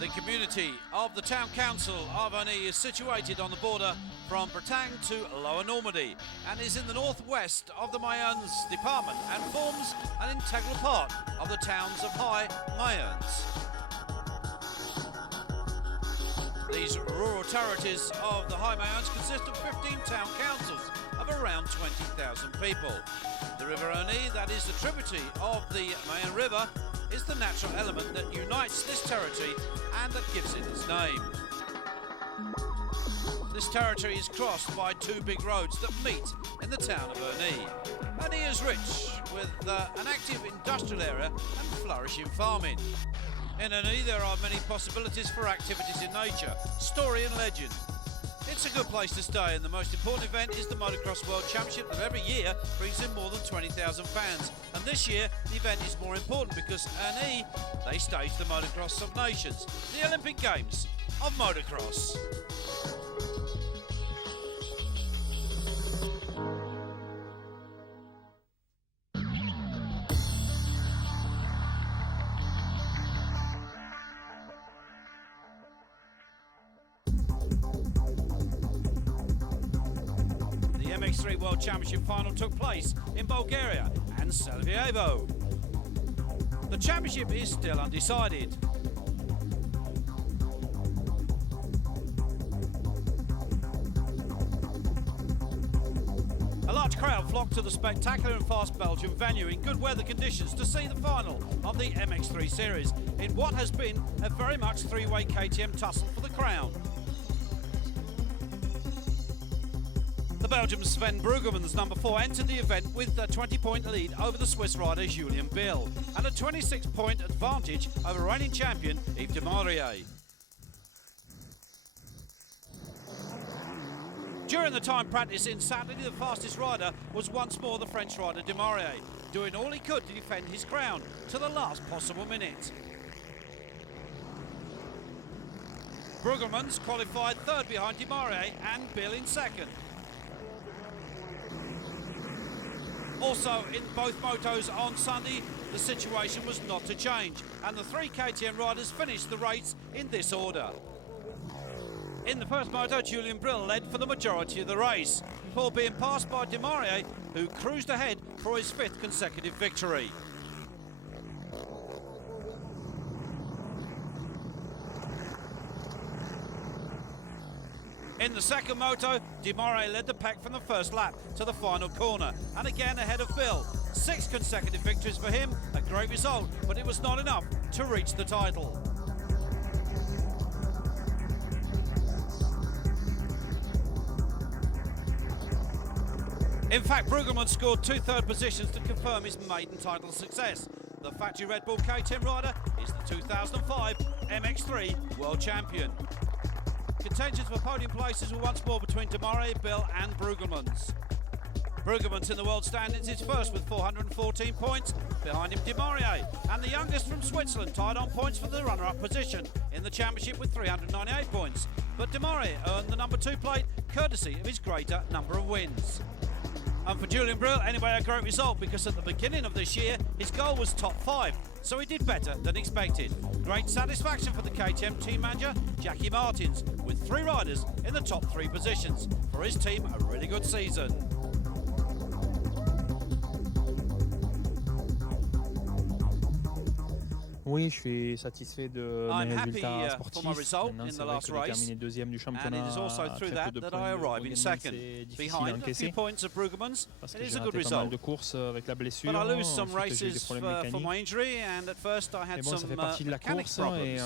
The community of the town council of Ernée is situated on the border from Bretagne to Lower Normandy and is in the northwest of the Mayence department and forms an integral part of the towns of High Mayence. These rural territories of the High Mayence consist of 15 town councils of around 20,000 people. The River Ernée, that is the tributary of the Mayenne River, is the natural element that unites this territory and that gives it its name. This territory is crossed by two big roads that meet in the town of Ernée. Ernée is rich with an active industrial area and flourishing farming. In Ernée there are many possibilities for activities in nature, story and legend. It's a good place to stay, and the most important event is the Motocross World Championship that every year brings in more than 20,000 fans. And this year the event is more important because Ernée, they stage the Motocross of Nations, the Olympic Games of motocross. The MX3 World Championship final took place in Bulgaria and Sarajevo. The championship is still undecided. A large crowd flocked to the spectacular and fast Belgian venue in good weather conditions to see the final of the MX3 series in what has been a very much three-way KTM tussle for the crown. The Belgian Sven Brueggemann's number 4 entered the event with a 20-point lead over the Swiss rider Julien Bill and a 26-point advantage over reigning champion Yves de Maurier. During the time practice in Saturday, the fastest rider was once more the French rider de Maurier, doing all he could to defend his crown to the last possible minute. Brueggemann's qualified third behind de Maurier and Bill in second. Also, in both motos on Sunday, the situation was not to change, and the three KTM riders finished the race in this order. In the first moto, Julien Bill led for the majority of the race, before being passed by de Maurier, who cruised ahead for his 5th consecutive victory. In the second moto, de Maurier led the pack from the first lap to the final corner, and again ahead of Bill. 6 consecutive victories for him, a great result, but it was not enough to reach the title. In fact, Brueggemann scored 2 third positions to confirm his maiden title success. The factory Red Bull KTM rider is the 2005 MX3 World Champion. Contentions for podium places were once more between de Maurier, Bill and Brueggemann's. Brueggemann's in the world standings is first with 414 points, behind him de Maurier, and the youngest from Switzerland tied on points for the runner-up position in the championship with 398 points. But de Maurier earned the number 2 plate courtesy of his greater number of wins. And for Julien Bill, anyway, a great result, because at the beginning of this year, his goal was top 5, so he did better than expected. Great satisfaction for the KTM team manager, Jackie Martins, with 3 riders in the top 3 positions. For his team, a really good season. Oui, je suis satisfait de mes résultats sportifs. Maintenant, c'est vrai que j'ai terminé deuxième du championnat à très peu de points de c'est difficile à encaisser. Parce que j'ai raté pas mal de courses avec la blessure. Ensuite, j'ai eu des problèmes mécaniques. Mais bon, ça fait partie de la course. Et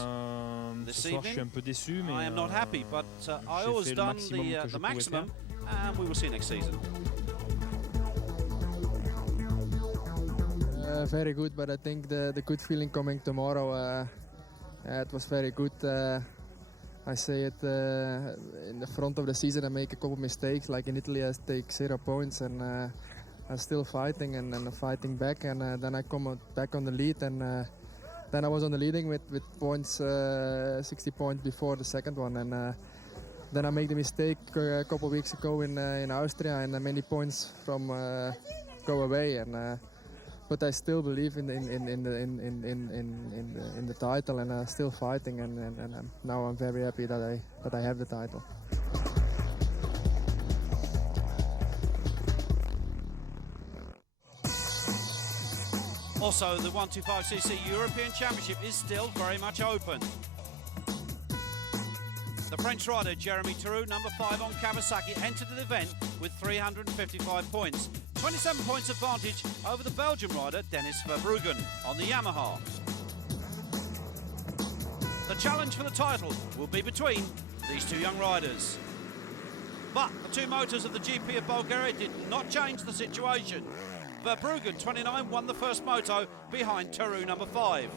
ce soir, je suis un peu déçu, mais j'ai fait le maximum que je pouvais faire. Very good, but I think the good feeling coming tomorrow, it was very good. I say it in the front of the season, I make a couple mistakes. Like in Italy, I take 0 points, and I'm still fighting and fighting back. And then I come back on the lead, and then I was on the leading with points, 60 points before the second one, and then I made the mistake a couple of weeks ago in Austria, and many points from go away. And but I still believe in the title, and still fighting, and now I'm very happy that I have the title. Also, the 125cc European Championship is still very much open. The French rider Jeremy Theroux, number 5 on Kawasaki, entered the event with 355 points, 27 points advantage over the Belgian rider Dennis Verbruggen on the Yamaha. The challenge for the title will be between these two young riders. But the two motors of the GP of Bulgaria did not change the situation. Verbruggen, 29, won the first moto behind Theroux, number 5.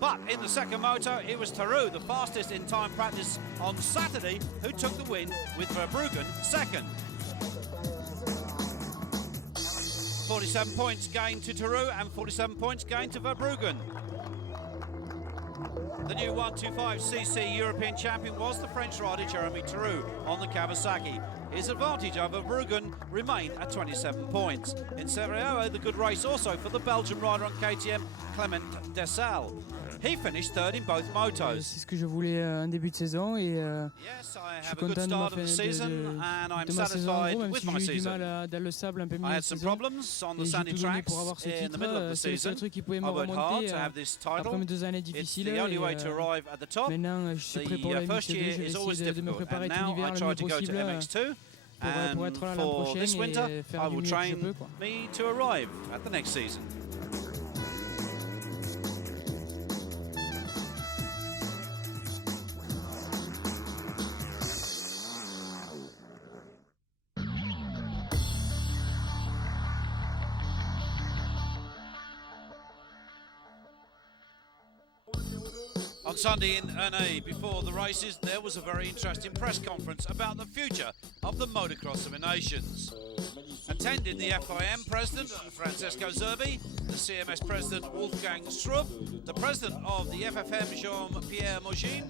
But in the second moto, it was Theroux, the fastest in time practice on Saturday, who took the win with Verbruggen second. 47 points gained to Theroux and 47 points gained to Verbruggen. The new 125cc European champion was the French rider Jeremy Theroux on the Kawasaki. His advantage over Verbruggen remained at 27 points. In Serie A, the good race also for the Belgian rider on KTM, Clement Dessal. He finished third in both motos. C'est ce que je voulais en début de saison et yes, I have a good start of the season and I'm satisfied with my season. I had some problems on the sandy tracks in the middle of the season. I worked hard to have this title. It's the only way to arrive at the top. The first year is always difficult, and now I try to go to MX2. And for this winter, I will train me to arrive at the next season. On Sunday in Ernée, before the races, there was a very interesting press conference about the future of the Motocross of Nations. Attending the FIM President, Francesco Zerbi, the CMS President, Wolfgang Strub, the President of the FFM, Jean-Pierre Mogin,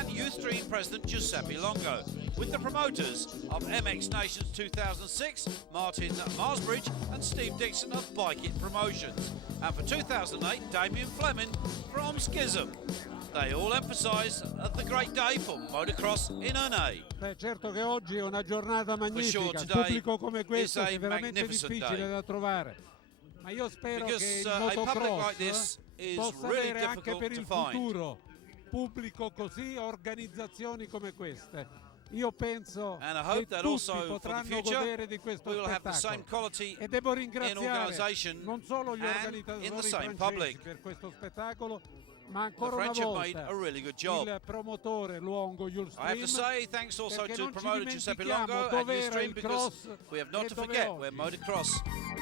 and Youth Dream President, Giuseppe Longo, with the promoters of MX Nations 2006, Martin Marsbridge and Steve Dixon of Bike It Promotions, and for 2008, Damien Fleming from Schism. They all emphasise the great day for motocross in Ernée. Certo che oggi è una giornata magnifica, un pubblico come questo è veramente difficile da trovare, ma io spero che il motocross possa avere anche per il futuro pubblico così, organizzazioni come queste. Io penso che tutti potranno godere di questo spettacolo e devo ringraziare non solo gli organizzatori francesi per questo spettacolo, ma ancora una volta il promotore Luongo Youthstream, perché non ci dimentichiamo dove era il cross e dove oggi.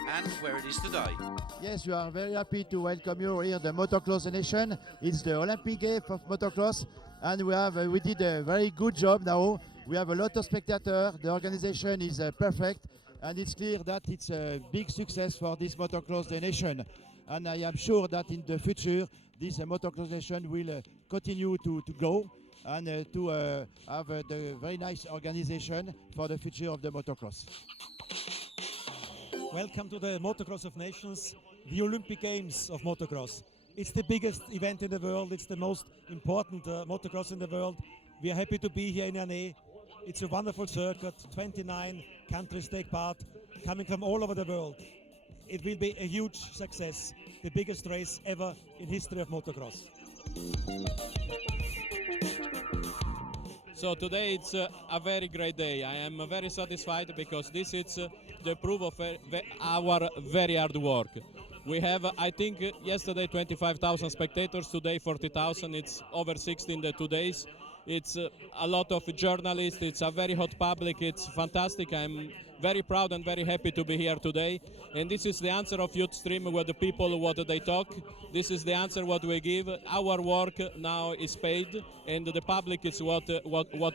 And where it is today. Yes, we are very happy to welcome you here at the Motocross of Nations. It's the Olympic Games of motocross, and we did a very good job now. We have a lot of spectators. The organization is perfect, and it's clear that it's a big success for this Motocross of the Nation. And I am sure that in the future, this Motocross Nation will continue to grow and to have the very nice organization for the future of the motocross. Welcome to the Motocross of Nations, the Olympic Games of motocross. It's the biggest event in the world. It's the most important motocross in the world. We are happy to be here in Ernée. It's a wonderful circuit. 29 countries take part, coming from all over the world. It will be a huge success, the biggest race ever in history of motocross. So today it's a very great day. I am very satisfied because this is the proof of our very hard work. We have, I think, yesterday 25,000 spectators, today 40,000. It's over 60 in the 2 days. It's a lot of journalists. It's a very hot public. It's fantastic. I'm very proud and very happy to be here today. And this is the answer of Youth Stream, where the people, what they talk. This is the answer what we give. Our work now is paid, and the public is what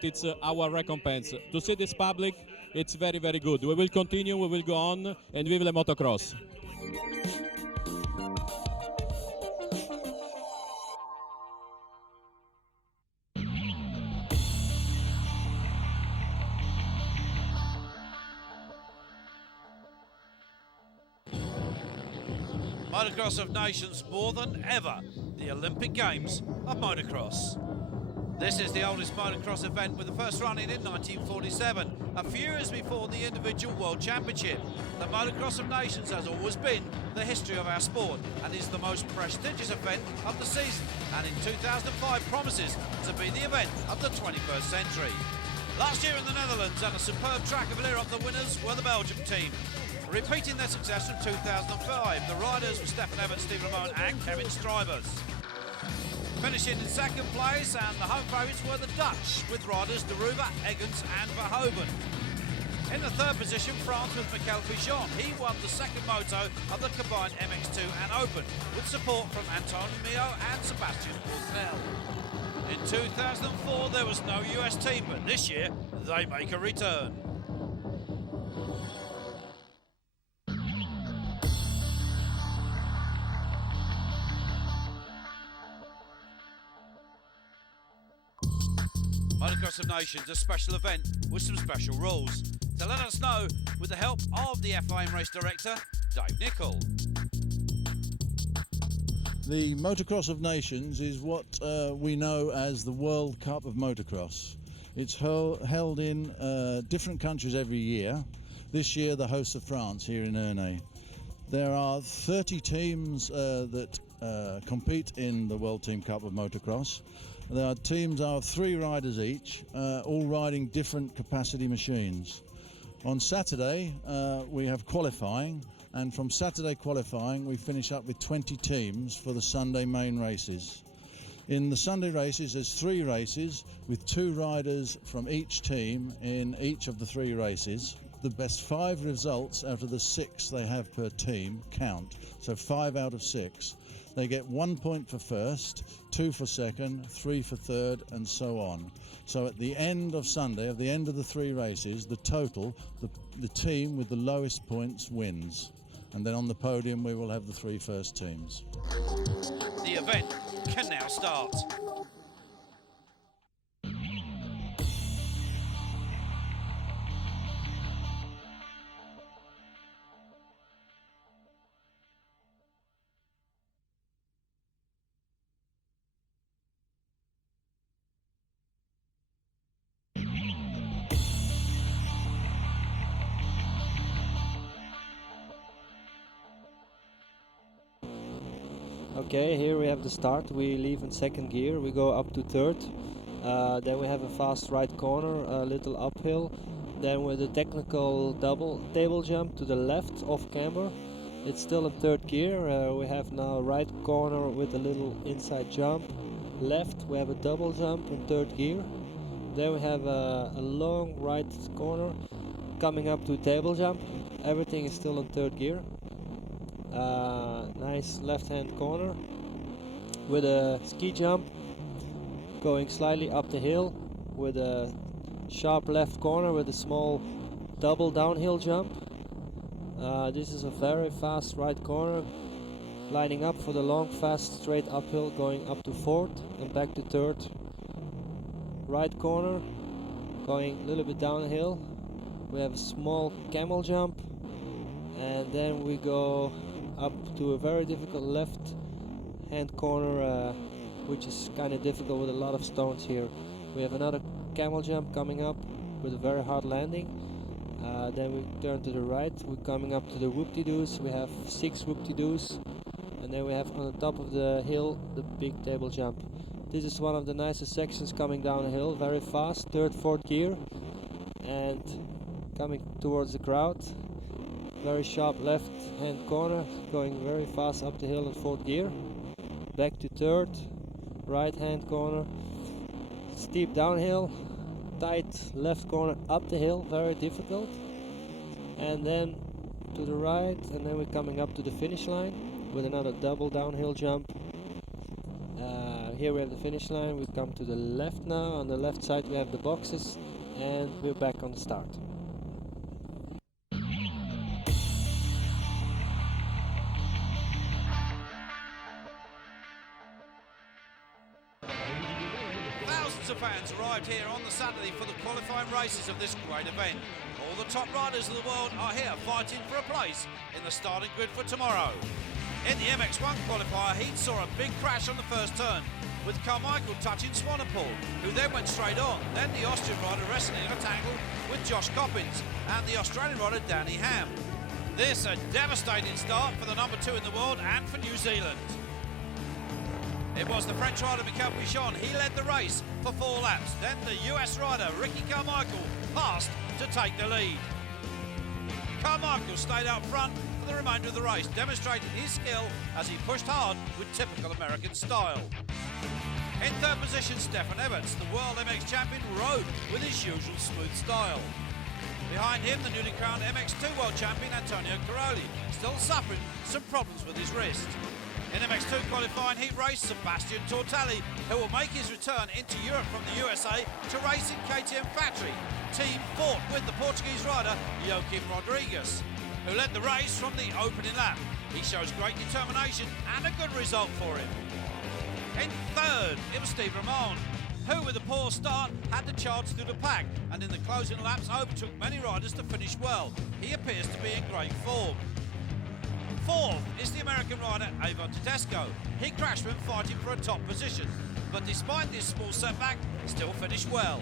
it's our recompense. To see this public, it's very, very good. We will continue, we will go on, and vive le motocross. Motocross of Nations more than ever the Olympic Games of motocross. This is the oldest motocross event, with the first running in 1947, a few years before the individual World Championship. The Motocross of Nations has always been the history of our sport and is the most prestigious event of the season, and in 2005 promises to be the event of the 21st century. Last year in the Netherlands, on a superb track of Lierop, the winners were the Belgium team. Repeating their success from 2005, the riders were Stefan Evans, Steve Ramon and Kevin Strybers. Finishing in second place, and the home favourites were the Dutch, with riders De Ruva, Eggens and Verhoeven. In the third position, France with Michael Pigeon. He won the second moto of the combined MX2 and Open, with support from Anton Mio and Sebastian Bourdonnel. In 2004, there was no US team, but this year, they make a return. Motocross of Nations, a special event with some special rules. To let us know, with the help of the FIM race director, Dave Nichol. The Motocross of Nations is what we know as the World Cup of Motocross. It's held in different countries every year. This year, the hosts of France here in Ernée. There are 30 teams that compete in the World Team Cup of Motocross. There are teams of 3 riders each, all riding different capacity machines. On Saturday, we have qualifying, and from Saturday qualifying, we finish up with 20 teams for the Sunday main races. In the Sunday races, there's 3 races with 2 riders from each team in each of the 3 races. The best 5 results out of the 6 they have per team count, so 5 out of 6. They get 1 point for first, 2 for second, 3 for third, and so on. So at the end of Sunday, at the end of the 3 races, the total, the team with the lowest points wins. And then on the podium, we will have the 3 first teams. The event can now start. Okay, here we have the start. We leave in second gear, we go up to third. Then we have a fast right corner, a little uphill. Then with a technical double table jump to the left off camber. It's still in third gear. We have now right corner with a little inside jump. Left, we have a double jump in third gear. Then we have a long right corner coming up to a table jump. Everything is still in third gear. Nice left-hand corner with a ski jump going slightly up the hill with a sharp left corner with a small double downhill jump. This is a very fast right corner lining up for the long fast straight uphill going up to fourth and back to third. Right corner going a little bit downhill. We have a small camel jump, and then we go up to a very difficult left hand corner, which is kind of difficult with a lot of stones here. We have another camel jump coming up with a very hard landing. Then we turn to the right, we're coming up to the whoop-de-doos. We have 6 whoop-de-doos, and then we have on the top of the hill the big table jump. This is one of the nicest sections coming down the hill, very fast, third, fourth gear, and coming towards the crowd. Very sharp left hand corner going very fast up the hill in fourth gear. Back to third, right hand corner, steep downhill, tight left corner up the hill, very difficult. And then to the right, and then we're coming up to the finish line with another double downhill jump. Here we have the finish line. We come to the left now. On the left side we have the boxes, and we're back on the start. Thousands of fans arrived here on the Saturday for the qualifying races of this great event. All the top riders of the world are here fighting for a place in the starting grid for tomorrow. In the MXoN qualifier, he saw a big crash on the first turn, with Carmichael touching Swanepoel, who then went straight on. Then the Austrian rider wrestling a tangle with Josh Coppins and the Australian rider Danny Ham. This a devastating start for the number 2 in the world and for New Zealand. It was the French rider MXGP-TV. He led the race for 4 laps. Then the US rider Ricky Carmichael passed to take the lead. Carmichael stayed out front for the remainder of the race, demonstrating his skill as he pushed hard with typical American style. In third position, Stefan Everts, the world MX champion, rode with his usual smooth style. Behind him, the newly crowned MX2 world champion, Antonio Caroli, still suffering some problems with his wrist. In MX2 qualifying heat race, Sebastian Tortelli, who will make his return into Europe from the USA to race in KTM factory. Team fought with the Portuguese rider, Joaquim Rodrigues, who led the race from the opening lap. He shows great determination and a good result for him. In third, it was Steve Ramon, who with a poor start had to charge through the pack and in the closing laps overtook many riders to finish well. He appears to be in great form. Fourth is the American rider Avon Tedesco. He crashed when fighting for a top position, but despite this small setback, still finished well.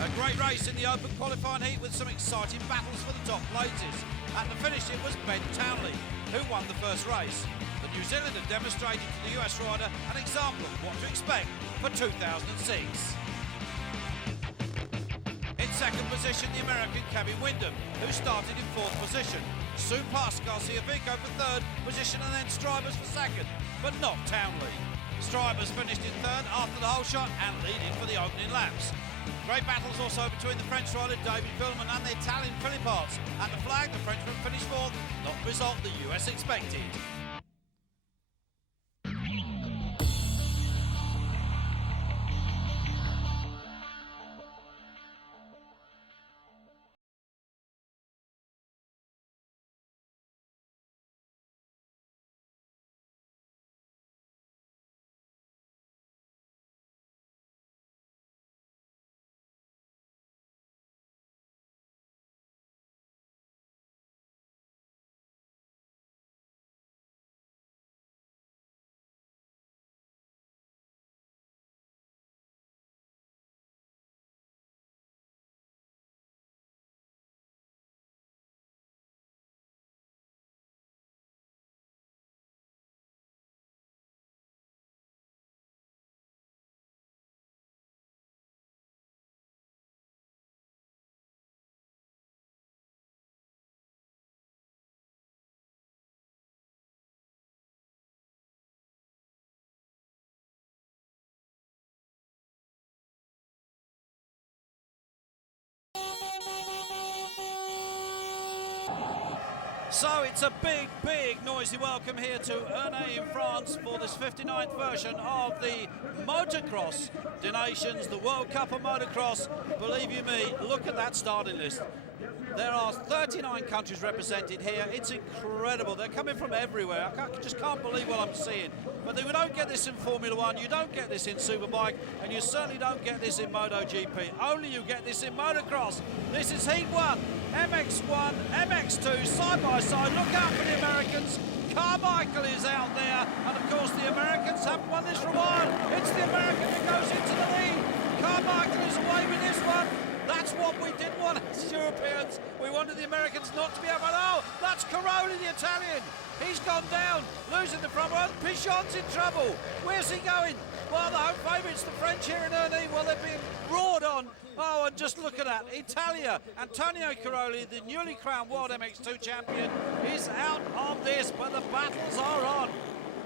A great race in the open qualifying heat with some exciting battles for the top places. At the finish it was Ben Townley who won the first race. The New Zealander demonstrated to the US rider an example of what to expect for 2006. In second position, the American Kevin Windham, who started in 4th position. Soon passed Garcia Vico for 3rd position and then Strybers for 2nd, but not Townley. Strybers finished in 3rd after the whole shot and leading for the opening laps. Great battles also between the French rider David Villemin and the Italian Philippe Arts. At the flag, the Frenchman finished 4th, not the result the US expected. So it's a big, big noisy welcome here to Ernée in France for this 59th version of the Motocross of Nations, the World Cup of Motocross. Believe you me, look at that starting list. There are 39 countries represented here. It's incredible. They're coming from everywhere. I just can't believe what I'm seeing. But we don't get this in Formula One, you don't get this in Superbike, and you certainly don't get this in MotoGP. Only you get this in motocross. This is Heat 1, MX1, MX2, side by side. Look out for the Americans. Carmichael is out there, and of course the Americans haven't won this for a while. It's the American that goes into the lead. Carmichael is away with this one. That's what we didn't want as Europeans. We wanted the Americans not to be able to. Oh, that's Caroli, the Italian. He's gone down, losing the front one. Pichon's in trouble. Where's he going? Well, the home favourites, the French here in Ernée, well, they're being roared on. Oh, and just look at that. Italia, Antonio Caroli, the newly crowned World MX2 champion, is out of this, but the battles are on.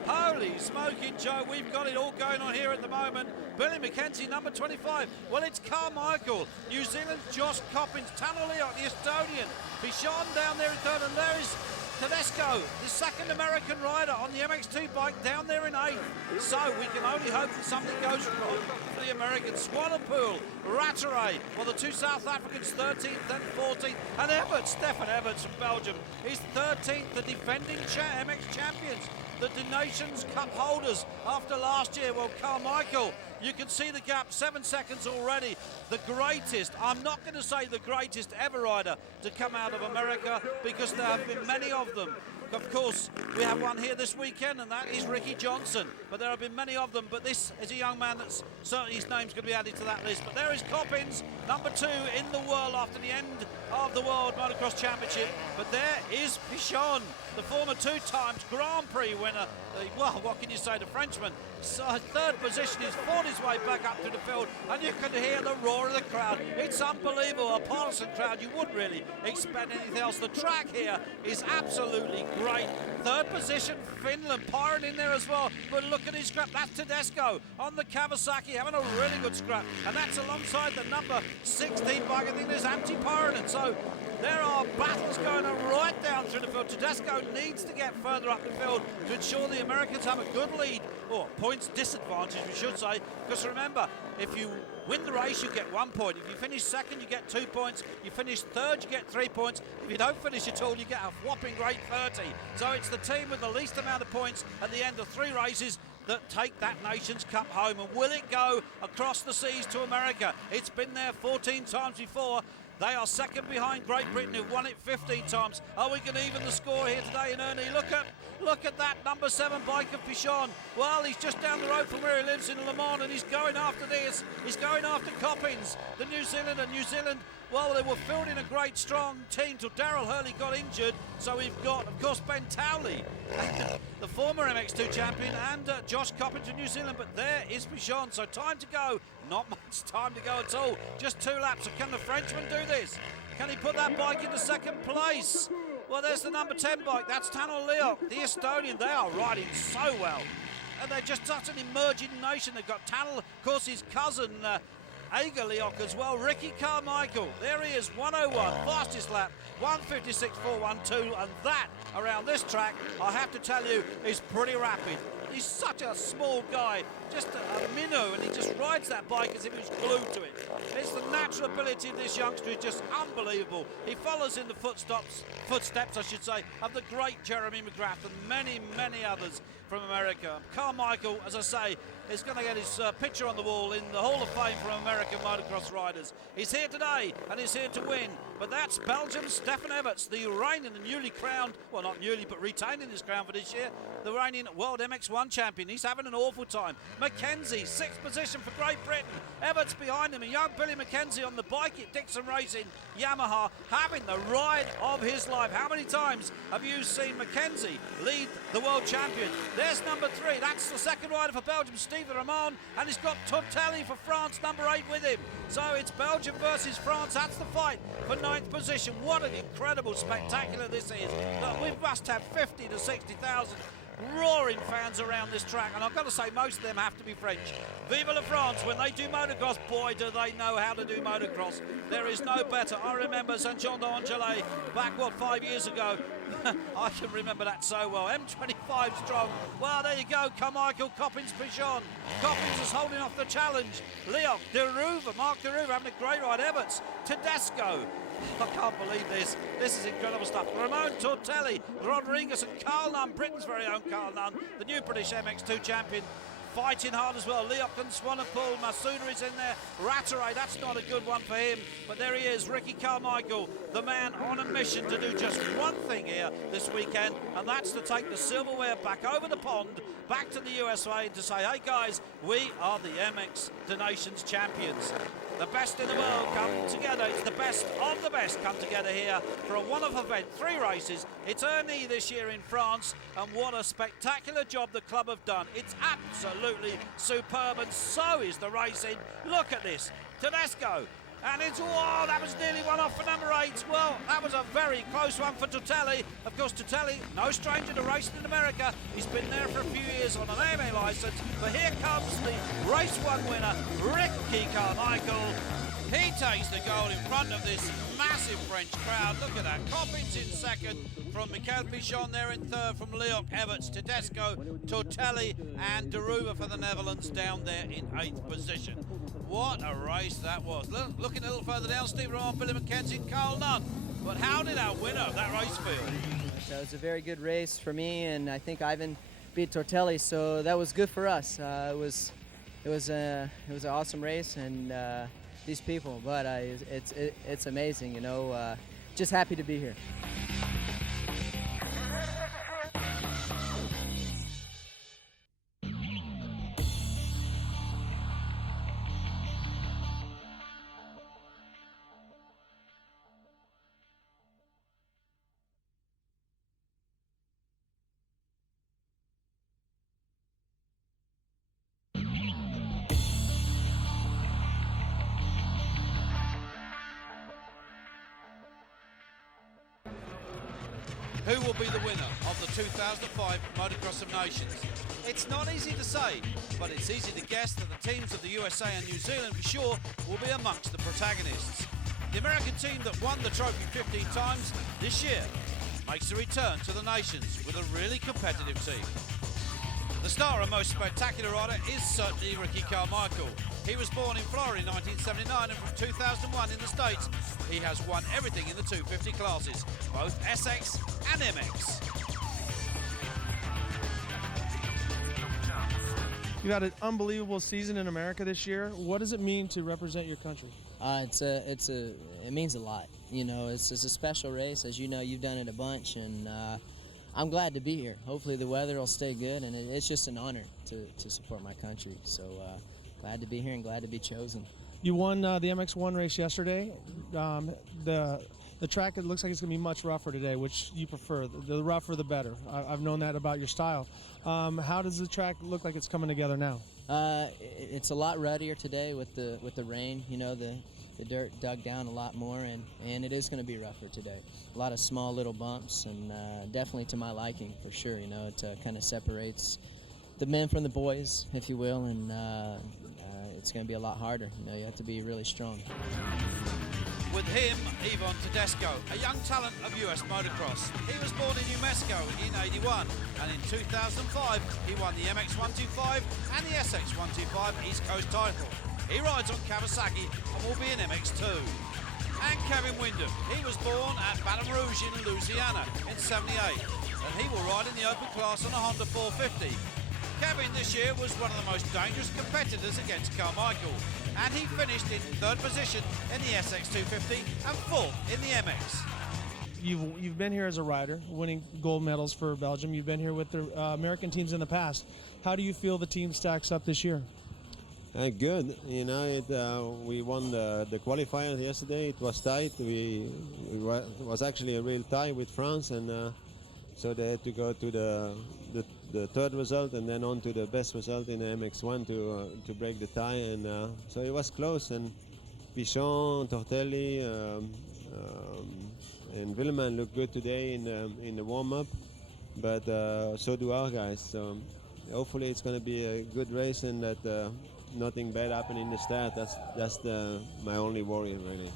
Holy smoking Joe, we've got it all going on here at the moment. Billy McKenzie, number 25. Well, it's Carmichael. New Zealand's Josh Coppins, Tanner Leot, the Estonian. Pichon down there in third, and there is Tedesco, the second American rider on the MX2 bike, down there in 8th. So we can only hope that something goes wrong for the Americans. Swanepoel, Rattray, well, the two South Africans 13th and 14th. And Everts, Stefan Everts from Belgium, is 13th, the defending MX champions, the Nations Cup holders after last year. Well, Carmichael, you can see the gap, 7 seconds already. The greatest, I'm not going to say the greatest ever rider to come out of America, because there have been many of them. Of course, we have one here this weekend, and that is Ricky Johnson. But there have been many of them, but this is a young man that's certainly his name's going to be added to that list. But there is Coppins, number 2 in the world after the end of the World Motocross Championship. But there is MXoN, the former 2-times Grand Prix winner. Well, what can you say, the Frenchman? So, third position, he's fought his way back up to the field, and you can hear the roar of the crowd. It's unbelievable, a partisan crowd. You wouldn't really expect anything else. The track here is absolutely great. Third position, Finland, Pirate in there as well. But look at his scrap, that's Tedesco on the Kawasaki, having a really good scrap. And that's alongside the number 16 bike, I think there's Antti-Pirinen. So there are battles going on right down through the field. Tedesco needs to get further up the field to ensure the Americans have a good lead, or points disadvantage, we should say. Because remember, if you win the race, you get 1 point. If you finish second, you get 2 points. You finish third, you get 3 points. If you don't finish at all, you get a whopping great 30. So it's the team with the least amount of points at the end of 3 races that take that Nations Cup home. And will it go across the seas to America? It's been there 14 times before. They are second behind Great Britain, who've won it 15 times. Are we going to even the score here today in Ernée? Look at that number 7 bike of MXoN. Well, he's just down the road from where he lives in Le Mans, and he's going after this. He's going after Coppins, the New Zealander. New Zealand, well, they were fielding a great, strong team till Daryl Hurley got injured. So we've got, of course, Ben Towley, the former MX2 champion, and Josh Coppins from New Zealand. But there is MXoN, so time to go. Not much time to go at all. Just 2 laps. So can the Frenchman do this? Can he put that bike into second place? Well, there's the number 10 bike. That's Tanel Leok, the Estonian. They are riding so well. And they're just such an emerging nation. They've got Tanel, of course, his cousin, Aga Leok as well. Ricky Carmichael, there he is, 101, fastest lap, 156.412, and that, around this track, I have to tell you, is pretty rapid. He's such a small guy, just a minnow, and he just rides that bike as if he was glued to it. It's the natural ability of this youngster is just unbelievable. He follows in the footsteps, I should say, of the great Jeremy McGrath and many, many others from America. Carmichael, as I say, is going to get his picture on the wall in the Hall of Fame for American motocross riders. He's here today, and he's here to win. But that's Belgium's Stefan Everts, the reigning and newly crowned, well, not newly, but retaining his crown for this year, the reigning World MX1 champion. He's having an awful time. Mackenzie, 6th position for Great Britain. Everts behind him, and young Billy Mackenzie on the bike at Dixon Racing Yamaha, having the ride of his life. How many times have you seen Mackenzie lead the world champion? There's number 3. That's the second rider for Belgium, Steve Ramon, and he's got Tortelli for France, number 8 with him. So it's Belgium versus France. That's the fight for 9th position. What an incredible spectacular this is. Look, we must have 50 to 60,000 roaring fans around this track, and I've got to say most of them have to be French. Vive la France. When they do motocross, boy do they know how to do motocross. There is no better. I remember Saint-Jean-d'Angely back, 5 years ago. I can remember that so well. M25 strong. Well, there you go. Carmichael, Coppins, MXoN. Coppins is holding off the challenge. Leok, Deruva, Mark Deruva having a great ride. Everts, Tedesco. I can't believe this. This is incredible stuff. Ramon Tortelli, Rodriguez, and Carl Nunn, Britain's very own Carl Nunn, the new British MX2 champion, fighting hard as well. Leok and Swanepoel, Masuda is in there. Rattray, that's not a good one for him. But there he is, Ricky Carmichael, the man on a mission to do just one thing here this weekend, and that's to take the silverware back over the pond, back to the USA, and to say, hey guys, we are the MX Nations champions. The best in the world come together. It's the best of the best come together here for a one-off event. 3 races. It's Ernée this year in France, and what a spectacular job the club have done. It's absolutely superb, and so is the racing. Look at this. Tedesco. And it's, oh, that was nearly one off for number 8. Well, that was a very close one for Tortelli. Of course, Tortelli, no stranger to racing in America. He's been there for a few years on an AMA license. But here comes the race 1 winner, Ricky Carmichael. He takes the goal in front of this massive French crowd. Look at that. Coppins in second from Michael Pichon there in third from Leok, Everts, Tedesco, Tortelli, and Deruva for the Netherlands down there in 8th position. What a race that was. Looking a little further down, Steve Ramon, Billy Mackenzie, and Carl Nunn. But how did our winner of that race feel? So it was a very good race for me, and I think Ivan beat Tortelli, so that was good for us. It was an awesome race, and these people, but it's amazing, you know. Just happy to be here. Who will be the winner of the 2005 Motocross of Nations? It's not easy to say, but it's easy to guess that the teams of the USA and New Zealand for sure will be amongst the protagonists. The American team that won the trophy 15 times this year makes a return to the Nations with a really competitive team. The star and most spectacular rider is certainly Ricky Carmichael. He was born in Florida in 1979 and from 2001 in the States, he has won everything in the 250 classes, both SX and MX. You've had an unbelievable season in America this year. What does it mean to represent your country? It means a lot. You know, it's a special race. As you know, you've done it a bunch, and I'm glad to be here. Hopefully the weather will stay good, and it's just an honor to support my country. So glad to be here and glad to be chosen. You won the MXoN race yesterday. The track, it looks like it's going to be much rougher today, which you prefer. The rougher, the better. I've known that about your style. How does the track look like it's coming together now? It's a lot ruddier today with the rain. You know, the dirt dug down a lot more, and it is going to be rougher today. A lot of small little bumps, and definitely to my liking for sure. You know, it kind of separates the men from the boys, if you will, and it's going to be a lot harder. You know, you have to be really strong. With him, Ivan Tedesco, a young talent of US motocross. He was born in New Mexico in '81, and in 2005 he won the MX125 and the SX125 East Coast title. He rides on Kawasaki and will be in MX2. And Kevin Windham, he was born at Baton Rouge in Louisiana in '78, and he will ride in the open class on a Honda 450. Kevin this year was one of the most dangerous competitors against Carmichael, and he finished in 3rd position in the SX250 and 4th in the MX. You've been here as a rider, winning gold medals for Belgium. You've been here with the American teams in the past. How do you feel the team stacks up this year? Good. You know, we won the qualifiers yesterday. It was tight. It was actually a real tie with France, and so they had to go to the third result and then on to the best result in the MX1 to break the tie, and so it was close. And Pichon, Tortelli, and Willeman look good today in the warm-up, but so do our guys. So hopefully it's going to be a good race and that nothing bad happened in the start. That's my only worry really.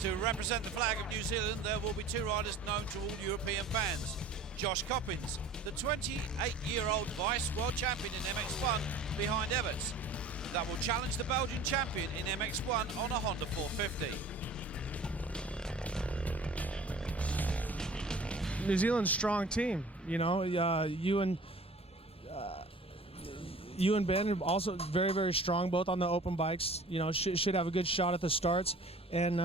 To represent the flag of New Zealand, there will be 2 riders known to all European fans. Josh Coppins, the 28-year-old vice world champion in MX1 behind Everts, that will challenge the Belgian champion in MX1 on a Honda 450. New Zealand's strong team. You know, you and Ben are also very, very strong, both on the open bikes. You know, should have a good shot at the starts, and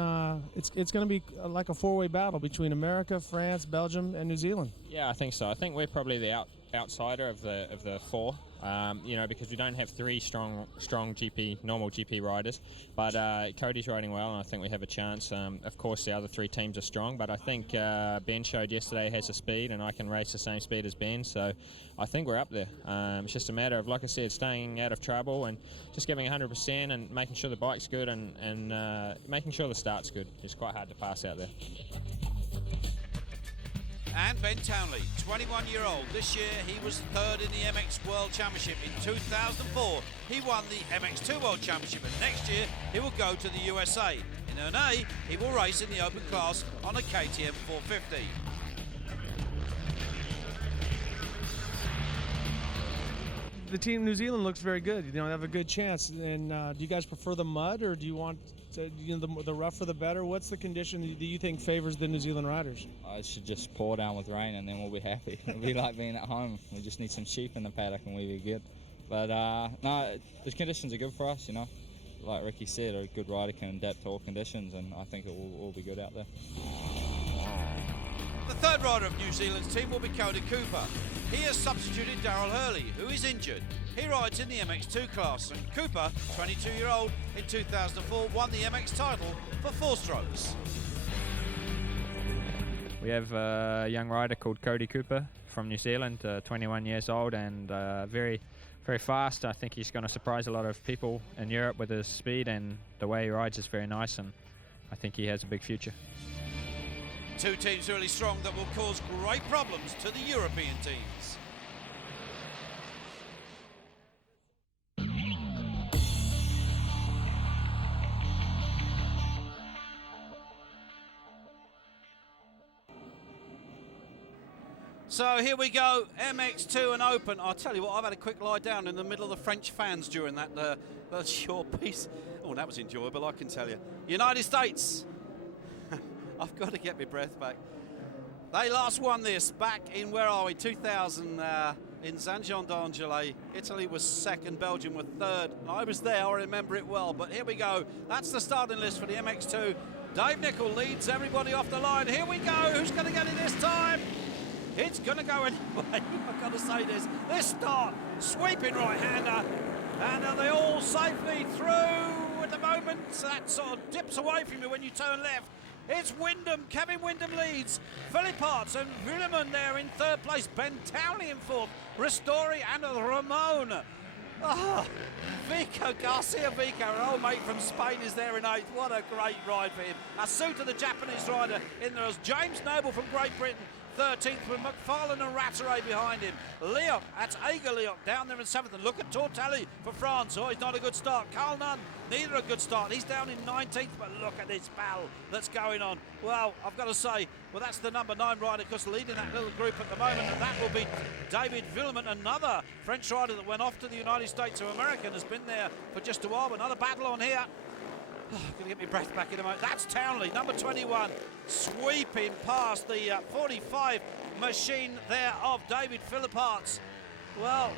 it's going to be like a 4-way battle between America, France, Belgium, and New Zealand. Yeah, I think so. I think we're probably the outsider of the 4. You know, because we don't have 3 strong normal GP riders, but Cody's riding well, and I think we have a chance. Of course, the other 3 teams are strong, but I think Ben showed yesterday has the speed, and I can race the same speed as Ben, so I think we're up there. It's just a matter of, like I said, staying out of trouble and just giving 100% and making sure the bike's good and making sure the start's good. It's quite hard to pass out there. And Ben Townley, 21-year-old. This year he was 3rd in the MX World Championship. In 2004 he won the MX2 World Championship, and next year he will go to the USA. In Ernée he will race in the open class on a KTM 450. The team New Zealand looks very good. You know, they have a good chance. And do you guys prefer the mud, or do you want the rougher the better? What's the condition that you think favors the New Zealand riders? It should just pour down with rain and then we'll be happy. It'll be like being at home. We just need some sheep in the paddock and we'll be good. But no, the conditions are good for us, you know. Like Ricky said, a good rider can adapt to all conditions, and I think it will all be good out there. The 3rd rider of New Zealand's team will be Cody Cooper. He has substituted Daryl Hurley, who is injured. He rides in the MX2 class, and Cooper, 22-year-old, in 2004 won the MX title for 4 strokes. We have a young rider called Cody Cooper from New Zealand, 21 years old, and very very fast. I think he's going to surprise a lot of people in Europe with his speed, and the way he rides is very nice, and I think he has a big future. Two teams really strong that will cause great problems to the European teams. So here we go, MX2 and Open. I'll tell you what, I've had a quick lie down in the middle of the French fans during that short piece. Oh, that was enjoyable, I can tell you. United States. I've got to get my breath back. They last won this back in, where are we, 2000 in Saint-Jean d'Angely. Italy was second, Belgium were third. I was there, I remember it well. But here we go. That's the starting list for the MX2. Dave Nicol leads everybody off the line. Here we go. Who's going to get it this time? It's going to go anyway. I've got to say this. This start, sweeping right-hander. And they all safely through at the moment. So that sort of dips away from you when you turn left. It's Wyndham. Kevin Wyndham leads. Philipparts and Villeman there in third place. Ben Townley in fourth. Ristori and Ramon. Oh, Garcia Vico, our old mate from Spain, is there in eighth. What a great ride for him. Asuta, the Japanese rider, in there as James Noble from Great Britain. 13th with McFarlane and Rattray behind him. Leoc, that's Aga Leoc down there in 7th. And look at Tortelli for France. Oh, he's not a good start. Carl Nunn, neither a good start. He's down in 19th, but look at this battle that's going on. Well, I've got to say, well, that's the number 9 rider, because leading that little group at the moment, and that will be David Villeman, another French rider that went off to the United States of America and has been there for just a while. Another battle on here. Oh, gonna get my breath back in a moment. That's Townley, number 21, sweeping past the 45 machine there of David Philipparts. Well,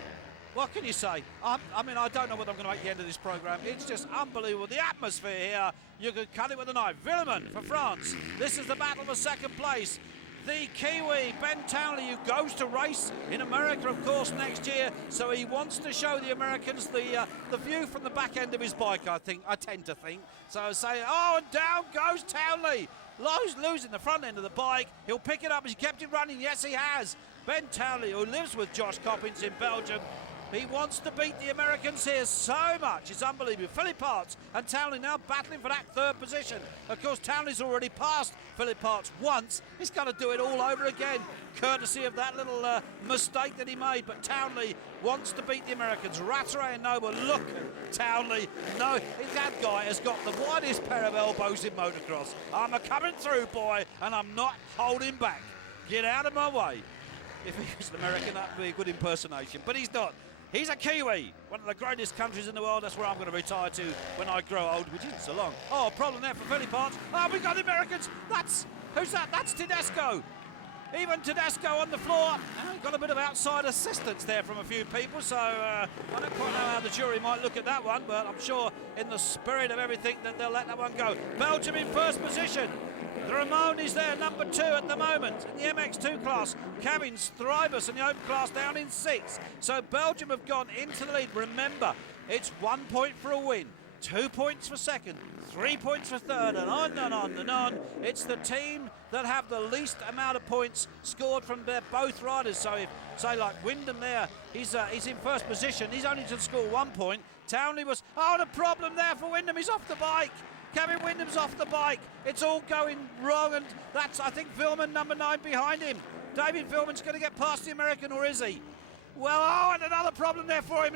what can you say? I mean, I don't know whether I'm going to make the end of this programme. It's just unbelievable. The atmosphere here, you could cut it with a knife. Villeman for France. This is the battle for second place. The Kiwi, Ben Townley, who goes to race in America, of course, next year. So he wants to show the Americans the view from the back end of his bike, I tend to think. So I say, oh, and down goes Townley. Losing the front end of the bike. He'll pick it up. He's kept it running. Yes, he has. Ben Townley, who lives with Josh Coppins in Belgium. He wants to beat the Americans here so much. It's unbelievable. Philipparts and Townley now battling for that third position. Of course, Townley's already passed Philipparts once. He's got to do it all over again, courtesy of that little mistake that he made. But Townley wants to beat the Americans. Rattray and Noble, look at Townley. No, that guy has got the widest pair of elbows in motocross. I'm a coming through, boy, and I'm not holding back. Get out of my way. If he was an American, that would be a good impersonation, but he's not. He's a Kiwi, one of the greatest countries in the world. That's where I'm going to retire to when I grow old, which isn't so long. Oh, problem there for Philipparts. Oh, we got the Americans. Who's that? That's Tedesco. Even Tedesco on the floor. Got a bit of outside assistance there from a few people, so I don't quite know how the jury might look at that one, but I'm sure in the spirit of everything that they'll let that one go. Belgium in first position. The Ramon is there, number 2 at the moment in the MX2 class. Kevin Strybus in the open class down in 6th. So Belgium have gone into the lead. Remember, it's 1 point for a win, 2 points for second, 3 points for third, and on and on and on. It's the team that have the least amount of points scored from their both riders. So if, say, like Wyndham there, he's in first position. He's only to score 1 point. Townley was, oh, the problem there for Wyndham. He's off the bike. Kevin Wyndham's off the bike. It's all going wrong, and that's, I think, Villeman, number 9, behind him. David Villeman's going to get past the American, or is he? Well, oh, and another problem there for him.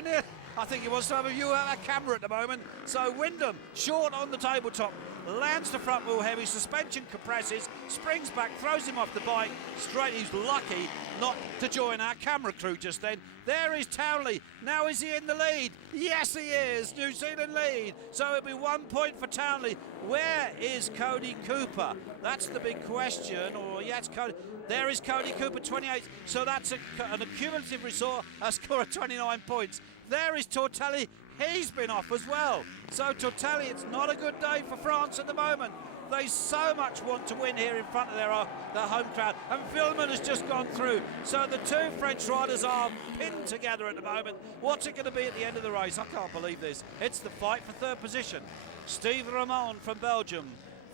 I think he wants to have a view of that camera at the moment. So Wyndham, short on the tabletop, lands the front wheel heavy, suspension compresses, springs back, throws him off the bike, straight. He's lucky not to join our camera crew just then. There is Townley. Now is he in the lead? Yes, he is. New Zealand lead. So it'll be 1 point for Townley. Where is Cody Cooper? That's the big question. Or yeah, it's Cody. There is Cody Cooper, 28th. So that's an accumulative result, a score of 29 points. There is Tortelli. He's been off as well. So Tortelli, it's not a good day for France at the moment. They so much want to win here in front of their home crowd. And Villeman has just gone through. So the two French riders are pinned together at the moment. What's it going to be at the end of the race? I can't believe this. It's the fight for third position. Steve Ramon from Belgium.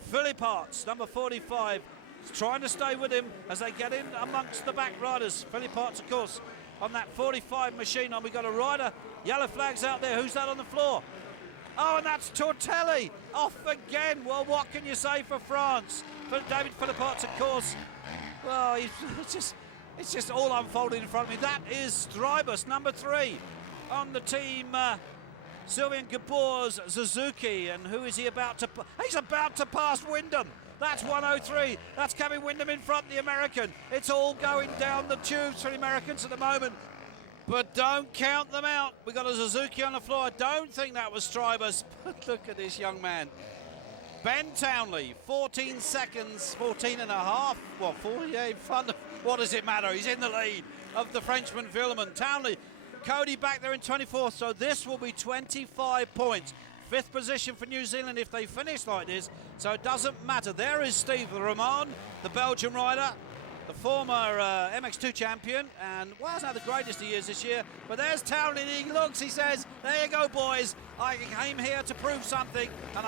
Philipparts, number 45, is trying to stay with him as they get in amongst the back riders. Philipparts, of course, on that 45 machine. And we've got a rider Yellow flags out there. Who's that on the floor? Oh, and that's Tortelli. Off again. Well, what can you say for France? For David Philippot, of course. Well, it's just all unfolding in front of me. That is Strybus, number 3 on the team. Sylvain Gabor's Suzuki, and who is he about to... He's about to pass Wyndham. That's 103. That's Kevin Wyndham in front, the American. It's all going down the tubes for the Americans at the moment. But don't count them out. We've got a Suzuki on the floor. I don't think that was Strybus. But look at this young man. Ben Townley, 14 seconds, 14 and a half. Well, 48 in front of... What does it matter? He's in the lead of the Frenchman Villeman. Townley, Cody back there in 24th, so this will be 25 points. 5th position for New Zealand if they finish like this, so it doesn't matter. There is Steve Ramon, the Belgian rider, the former MX2 champion, and well, it's not the greatest he is this year, but there's Townley. He looks, he says, there you go, boys. I came here to prove something, and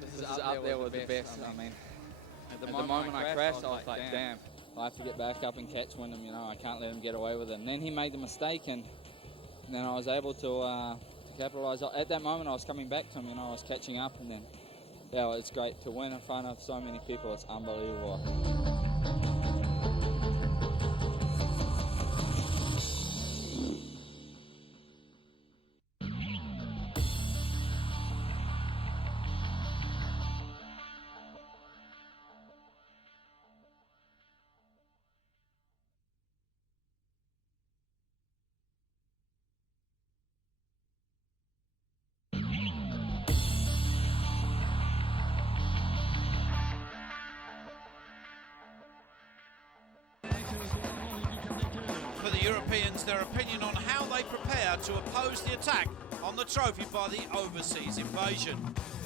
This is up there with the best. I mean, at the moment I crashed, I was like, damn, I have to get back up and catch Wyndham. You know, I can't let him get away with it. And then he made the mistake, and then I was able to capitalise. At that moment, I was coming back to him. You know, I was catching up, and then yeah, it's great to win in front of so many people. It's unbelievable. for the Europeans, their opinion on how they prepare to oppose the attack on the trophy by the overseas invasion.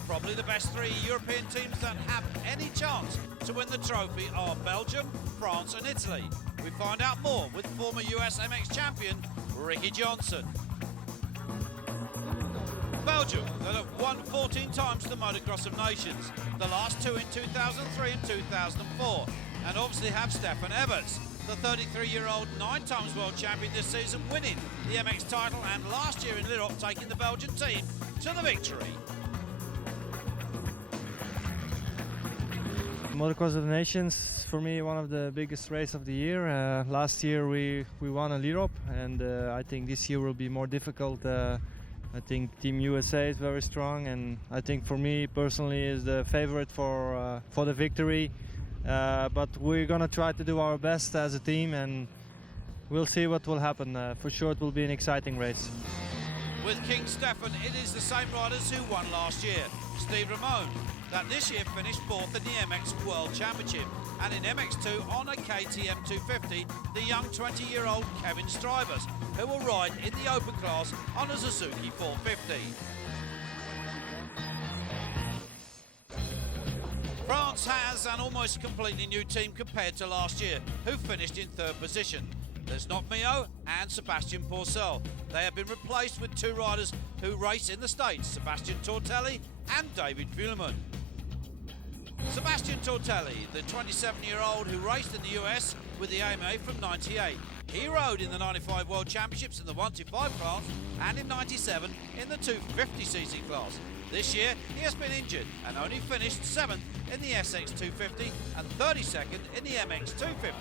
Probably the best 3 European teams that have any chance to win the trophy are Belgium, France and Italy. We find out more with former US MX champion Ricky Johnson. Belgium, that have won 14 times the Motocross of Nations, the last 2 in 2003 and 2004, and obviously have Stefan Everts, the 33-year-old 9 times world champion this season, winning the MX title, and last year in Lirop taking the Belgian team to the victory. Motocross of the Nations, for me, one of the biggest races of the year. Last year we won a Lirop, and I think this year will be more difficult. I think Team USA is very strong, and I think for me personally is the favorite for the victory. But we're gonna try to do our best as a team, and we'll see what will happen. For sure it will be an exciting race. With King Stefan, it is the same riders who won last year. Steve Ramon, that this year finished 4th in the MX World Championship, and in MX2 on a KTM 250, the young 20-year-old Kevin Strybus, who will ride in the open class on a Suzuki 450. France has an almost completely new team compared to last year, who finished in 3rd position. There's not Mio and Sebastian Pourcel. They have been replaced with 2 riders who race in the States, Sebastian Tortelli and David Villeman. Sebastian Tortelli, the 27-year-old who raced in the US with the AMA from 98. He rode in the 95 World Championships in the 125 class and in 97 in the 250cc class. This year he has been injured and only finished 7th in the SX 250 and 32nd in the MX 250.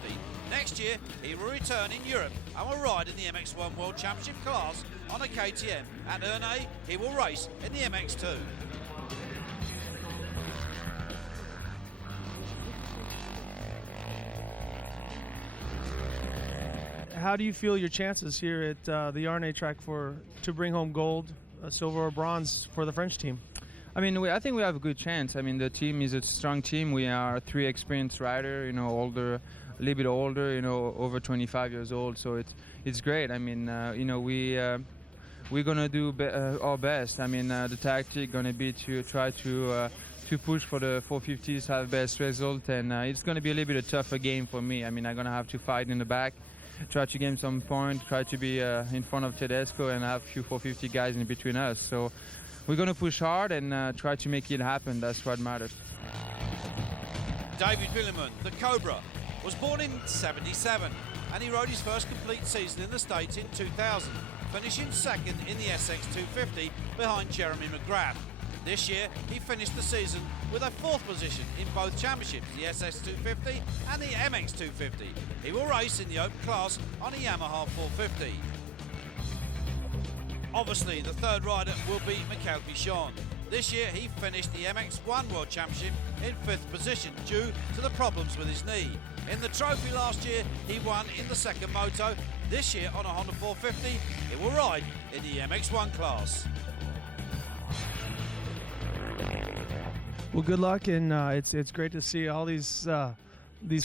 Next year he will return in Europe and will ride in the MX1 World Championship class on a KTM. At Ernée he will race in the MX2. How do you feel your chances here at the ERNEE track to bring home gold, silver or bronze for the French team? I mean, I think we have a good chance. I mean, the team is a strong team. We are 3 experienced riders, older, a little bit older, over 25 years old. So it's great. I mean, we're gonna do our best. I mean, the tactic gonna be to try to push for the 450s, have best result, and it's gonna be a little bit of a tougher game for me. I mean, I'm gonna have to fight in the back, try to gain some points, try to be in front of Tedesco and have a few 450 guys in between us. So we're gonna push hard and try to make it happen. That's what matters. David Willeman, the Cobra, was born in '77 and he rode his first complete season in the States in 2000, finishing second in the SX250 behind Jeremy McGrath. This year, he finished the season with a 4th position in both championships, the SS250 and the MX250. He will race in the open class on a Yamaha 450. Obviously, the 3rd rider will be MXoN. This year, he finished the MXoN World Championship in 5th position due to the problems with his knee. In the trophy last year, he won in the 2nd moto. This year, on a Honda 450, he will ride in the MX1 class. Well, good luck, and it's great to see all these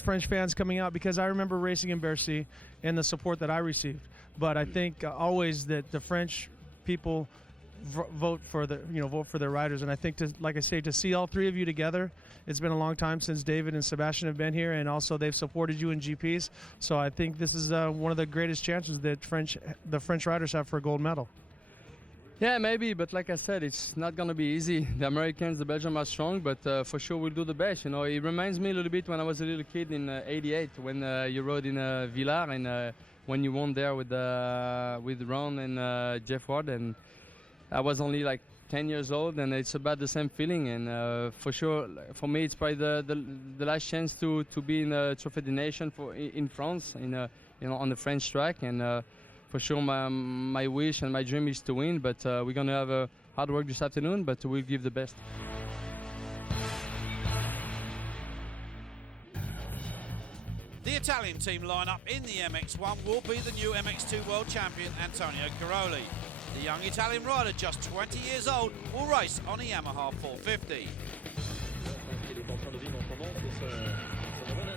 French fans coming out, because I remember racing in Bercy and the support that I received. But I think always that the French people vote for their riders, and I think like I say, to see all 3 of you together, it's been a long time since David and Sebastian have been here, and also they've supported you in GPs. So I think this is one of the greatest chances that the French riders have for a gold medal. Yeah, maybe, but like I said, it's not going to be easy. The Americans, the Belgians are strong, but for sure we'll do the best. You know, it reminds me a little bit when I was a little kid in '88 when you rode in Villars, and when you won there with Ron and Jeff Ward, and I was only like 10 years old, and it's about the same feeling. And for sure, for me, it's probably the last chance to be in a Trophy des Nations in France, on the French track, and. For sure, my wish and my dream is to win, but we're going to have a hard work this afternoon, but we'll give the best. The Italian team lineup in the MX1 will be the new MX2 World Champion Antonio Caroli. The young Italian rider, just 20 years old, will race on a Yamaha 450.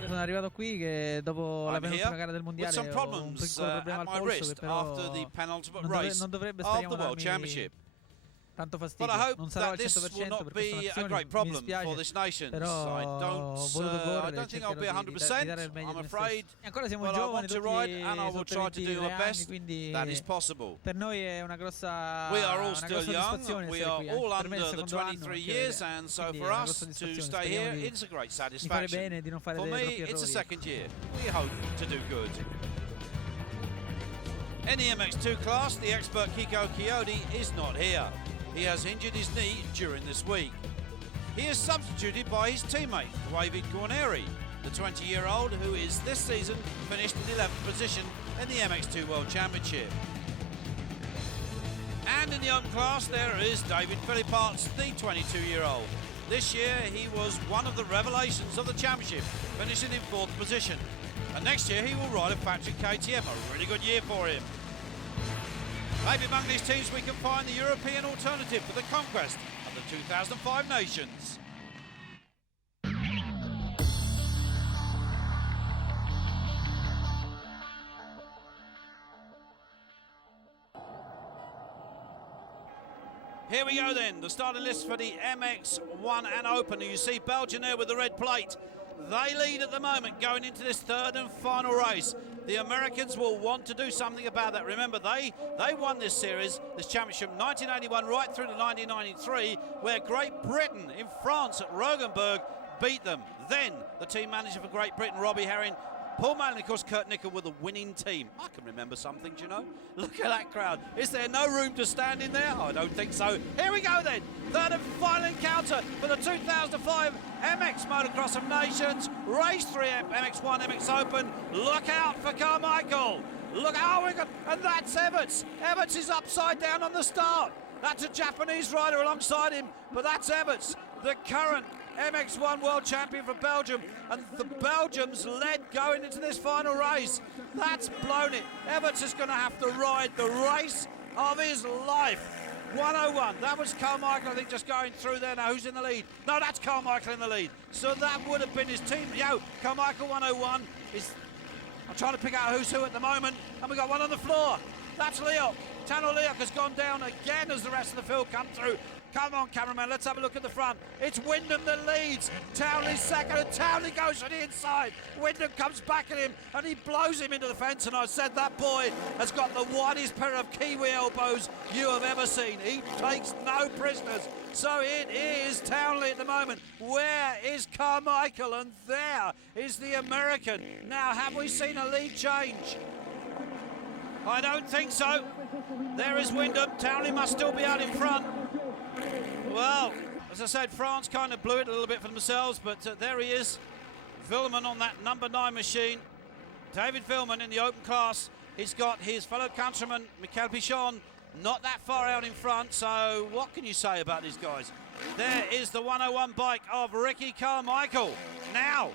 Sono arrivato qui che dopo la penultima gara del mondiale ho un piccolo problema al polso che però non dovrebbe speriamo tanto fastidio. Non sarò al 100% per questa nazione, mi dispiace, però ho voluto correre e cercherò di dare il meglio di me stesso. E ancora siamo giovani, tutti sotto i 23 anni, quindi per noi è una grossa soddisfazione essere qui. Per me è il secondo anno, quindi è una grossa soddisfazione, speriamo di fare bene, di non fare dei troppi errori. It's the second year. We hope to do good. In the MX2 class, the expert Kiko Chiodi is not here. He has injured his knee during this week. He is substituted by his teammate, David Guarneri, the 20-year-old who is this season finished in 11th position in the MX2 World Championship. And in the open class, there is David Philipparts, the 22-year-old. This year, he was one of the revelations of the championship, finishing in 4th position. And next year, he will ride a factory KTM, a really good year for him. Maybe among these teams we can find the European alternative for the conquest of the 2005 Nations. Here we go then, the starting list for the MX1 and Open. You see Belgium there with the red plate. They lead at the moment going into this 3rd and final race. The Americans will want to do something about that. Remember, they won this series, this championship, 1981 right through to 1993, where Great Britain in France at Rogenburg beat them. Then the team manager for Great Britain, Robbie Herring, Paul Manley, of course, Kurt Nicker with the winning team. I can remember something, do you know? Look at that crowd. Is there no room to stand in there? I don't think so. Here we go then. 3rd and final encounter for the 2005 MX Motocross of Nations. Race 3 MX1, MX Open. Look out for Carmichael. Look, oh, and that's Everts. Everts is upside down on the start. That's a Japanese rider alongside him, but that's Everts, the current MX1 World Champion for Belgium, and the Belgians led going into this final race. That's blown it. Everts is going to have to ride the race of his life. 101, that was Carmichael, I think, just going through there. Now, who's in the lead? No, that's Carmichael in the lead. So that would have been his team. Yo, Carmichael 101 is... I'm trying to pick out who's who at the moment, and we've got one on the floor. That's Leo. Tanner Leok has gone down again as the rest of the field come through. Come on, cameraman, let's have a look at the front. It's Wyndham that leads. Townley's second, and Townley goes to the inside. Wyndham comes back at him, and he blows him into the fence. And I said that boy has got the widest pair of Kiwi elbows you have ever seen. He takes no prisoners. So it is Townley at the moment. Where is Carmichael? And there is the American. Now, have we seen a lead change? I don't think so. There is Wyndham. Townley must still be out in front. Well, as I said, France kind of blew it a little bit for themselves, but there he is. Villeman on that number 9 machine. David Villeman in the open class. He's got his fellow countryman, Michael Pichon, not that far out in front, so what can you say about these guys? There is the 101 bike of Ricky Carmichael. Now,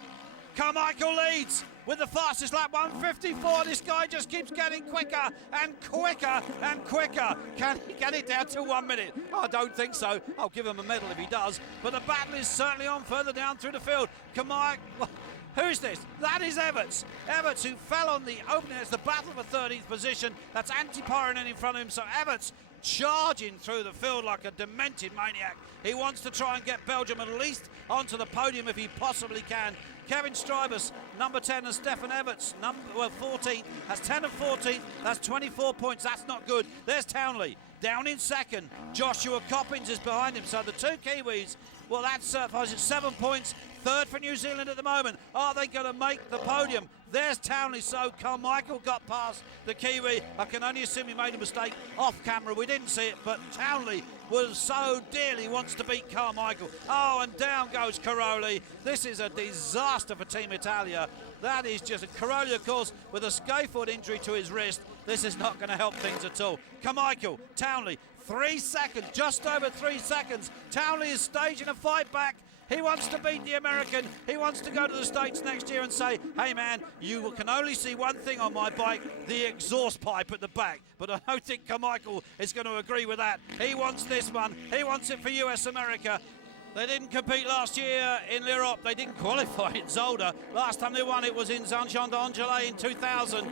Carmichael leads with the fastest lap, 1:54. This guy just keeps getting quicker and quicker and quicker. Can he get it down to 1 minute? I don't think so. I'll give him a medal if he does. But the battle is certainly on further down through the field. Carmichael, who's this? That is Everts. Everts, who fell on the opening. It's the battle for 13th position. That's Antti-Pyränen in front of him. So Everts charging through the field like a demented maniac. He wants to try and get Belgium at least onto the podium if he possibly can. Kevin Strybus, number 10, and Stefan Everts, 14th. That's 10 and 14th. That's 24 points. That's not good. There's Townley down in second. Joshua Coppins is behind him. So the two Kiwis, well, that's 7 points. Third for New Zealand at the moment. Are they going to make the podium? There's Townley. So Carmichael got past the Kiwi. I can only assume he made a mistake off camera. We didn't see it, but Townley was so dearly wants to beat Carmichael. Oh, and down goes Caroli. This is a disaster for Team Italia. That is just Caroli, of course, with a scaphoid injury to his wrist. This is not going to help things at all. Carmichael, Townley, 3 seconds, just over 3 seconds. Townley is staging a fight back. He wants to beat the American. He wants to go to the States next year and say, hey man, you can only see one thing on my bike, the exhaust pipe at the back. But I don't think Carmichael is going to agree with that. He wants this one. He wants it for US America. They didn't compete last year in l'Europe. They didn't qualify in Zolder. Last time they won it was in Saint-Jean-d'Angely in 2000.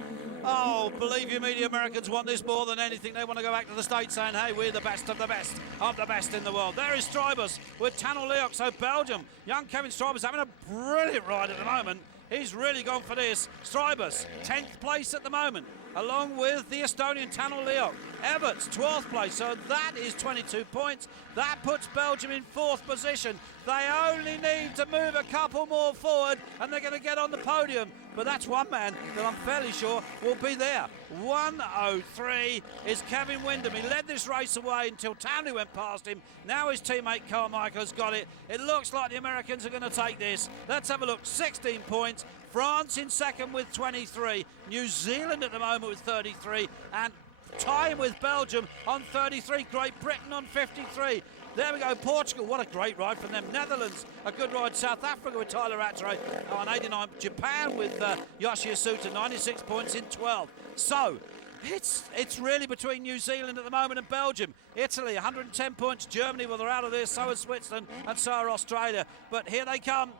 Oh, believe you me, the Americans want this more than anything. They want to go back to the States saying, hey, we're the best of the best in the world. There is Strybus with Tanner Leok. So Belgium, young Kevin Strybus having a brilliant ride at the moment. He's really gone for this. Strybus, 10th place at the moment, along with the Estonian Tanner Leok. Everts, 12th place, so that is 22 points. That puts Belgium in 4th position. They only need to move a couple more forward, and they're going to get on the podium. But that's one man that I'm fairly sure will be there. 1:03 is Kevin Wyndham. He led this race away until Townley went past him. Now his teammate Carmichael has got it. It looks like the Americans are going to take this. Let's have a look. 16 points. France in second with 23. New Zealand at the moment with 33. And tying with Belgium on 33. Great Britain on 53. There we go, Portugal, what a great ride from them. Netherlands, a good ride. South Africa with Tyler Rattray on 89. Japan with Yoshi Asuta, 96 points in 12. So, it's really between New Zealand at the moment and Belgium. Italy, 110 points. Germany, well, they're out of this. So is Switzerland and so are Australia. But here they come.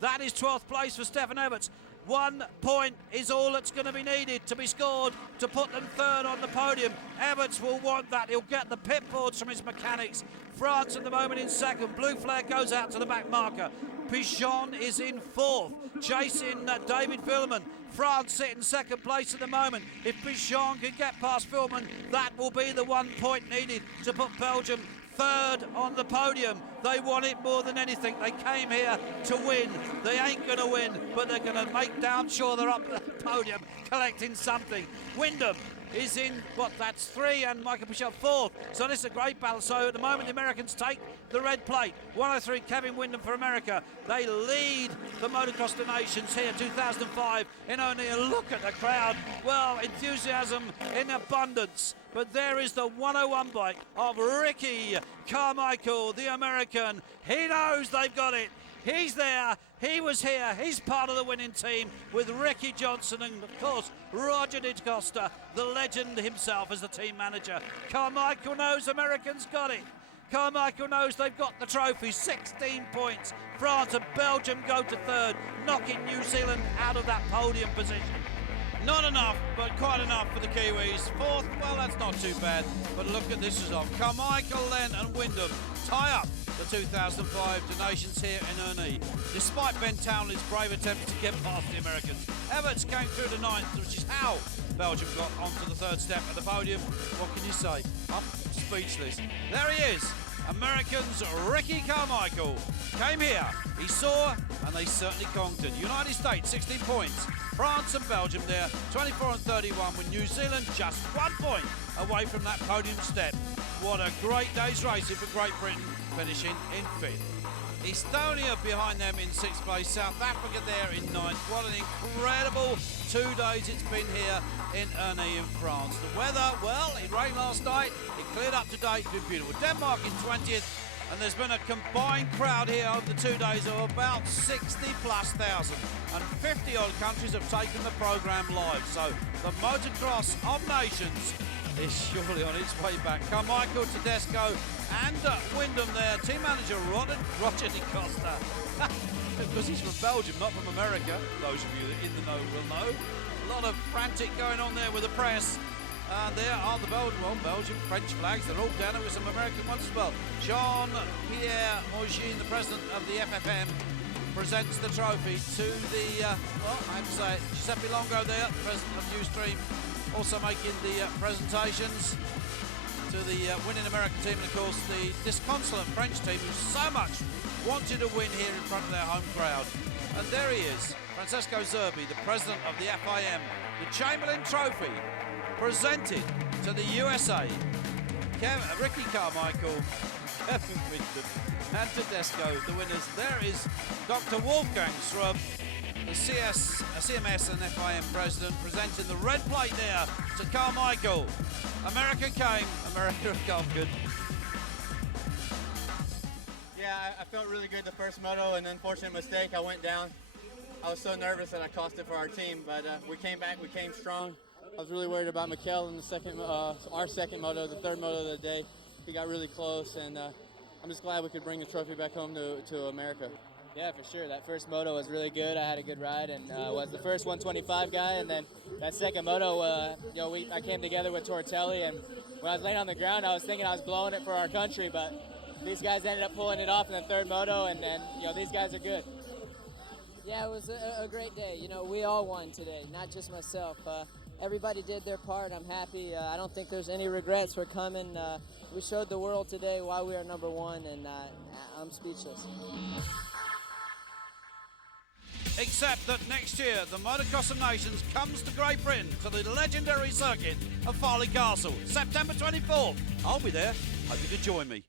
That is 12th place for Stefan Everts. 1 point is all that's going to be needed to be scored to put them third on the podium. Everts will want that. He'll get the pit boards from his mechanics. France at the moment in second. Blue flag goes out to the back marker. Pichon is in 4th, chasing David Villeman. France sitting second place at the moment. If Pichon can get past Villeman, that will be the 1 point needed to put Belgium third on the podium. They want it more than anything. They came here to win. They ain't going to win, but they're going to make damn sure they're up the podium collecting something. Wyndham is in, that's 3, and Michael Pichon 4th. So this is a great battle. So at the moment, the Americans take the red plate. 1:03, Kevin Wyndham for America. They lead the Motocross of Nations here, 2005, in Ernée. Look at the crowd. Well, enthusiasm in abundance. But there is the 101 bike of Ricky Carmichael, the American. He knows they've got it. He's there. He was here. He's part of the winning team with Ricky Johnson and, of course, Roger Di Costa, the legend himself as the team manager. Carmichael knows Americans got it. Carmichael knows they've got the trophy. 16 points. France and Belgium go to third, knocking New Zealand out of that podium position. Not enough, but quite enough for the Kiwis. Fourth, well, that's not too bad. But look at this result. Carmichael, Len and Wyndham tie up the 2005 Nations here in Ernée. Despite Ben Townley's brave attempt to get past the Americans, Everts came through the ninth, which is how Belgium got onto the third step at the podium. What can you say? I'm speechless. There he is. Americans Ricky Carmichael came here. He saw, and they certainly conquered. United States 16 points. France and Belgium there 24 and 31, with New Zealand just 1 point away from that podium step. What a great day's racing for Great Britain, finishing in 5th. Estonia behind them in 6th place, South Africa there in 9th. What an incredible 2 days it's been here in Ernée in France. The weather, well, it rained last night, it cleared up today, it's been beautiful. Denmark in 20th, and there's been a combined crowd here over the 2 days of about 60,000+, and 50 odd countries have taken the programme live. So the Motocross of Nations is surely on its way back. Carmichael, Tedesco and Wyndham there. Team manager Roger Di Costa, because he's from Belgium, not from America. Those of you that in the know will know. A lot of frantic going on there with the press. And there are the Belgian, French flags. They're all down there with some American ones as well. Jean-Pierre Mogin, the president of the FFM, presents the trophy to the, well, I have to say it, Giuseppe Longo there, president of Ustream, also making the presentations to the winning American team, and of course the disconsolate French team who so much wanted to win here in front of their home crowd. And there he is, Francesco Zerbi, the president of the FIM, the Chamberlain Trophy, presented to the USA. Ricky Carmichael, Kevin Wyndham and Tedesco, the winners. There is Dr. Wolfgang Shrub, the CMS and FIM president, presenting the red plate there to Carmichael. America came, America conquered. Yeah, I felt really good the first moto. An unfortunate mistake, I went down. I was so nervous that I cost it for our team, but we came back, we came strong. I was really worried about Mikel in the second, our second moto, the third moto of the day. He got really close, and I'm just glad we could bring the trophy back home to America. Yeah, for sure. That first moto was really good. I had a good ride and was the first 125 guy. And then that second moto, you know, I came together with Tortelli, and when I was laying on the ground, I was thinking I was blowing it for our country, but these guys ended up pulling it off in the third moto, and you know, these guys are good. Yeah, it was a great day. You know, we all won today, not just myself. Everybody did their part. I'm happy. I don't think there's any regrets for coming. We showed the world today why we are number one, and I'm speechless. Except that next year, the Motocross of Nations comes to Great Britain to the legendary circuit of Farley Castle, September 24th. I'll be there. Hope you can join me.